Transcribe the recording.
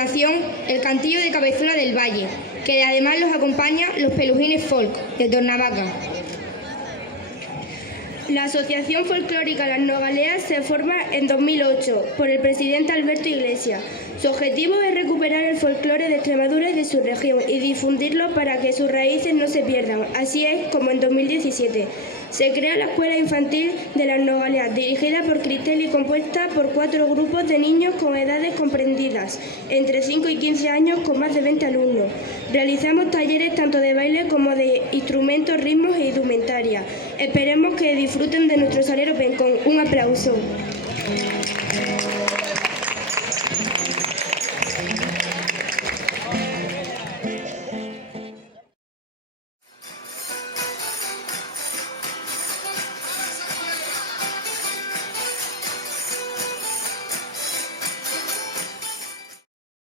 continuación, el cantillo de Cabezuela del Valle, que además los acompaña los Pelujines Folk, de Tornavaca. La Asociación Folclórica Las Nogaleas se forma en 2008 por el presidente Alberto Iglesias. Su objetivo es recuperar el folclore de Extremadura y de su región y difundirlo para que sus raíces no se pierdan. Así es como en 2017 se crea la Escuela Infantil de Las Nogaleas, dirigida por Cristel y compuesta por 4 grupos de niños con edades comprendidas entre 5 y 15 años con más de 20 alumnos. Realizamos talleres tanto de baile como de instrumentos, ritmos e indumentaria. Esperemos que disfruten de nuestro salero pencón. Un aplauso.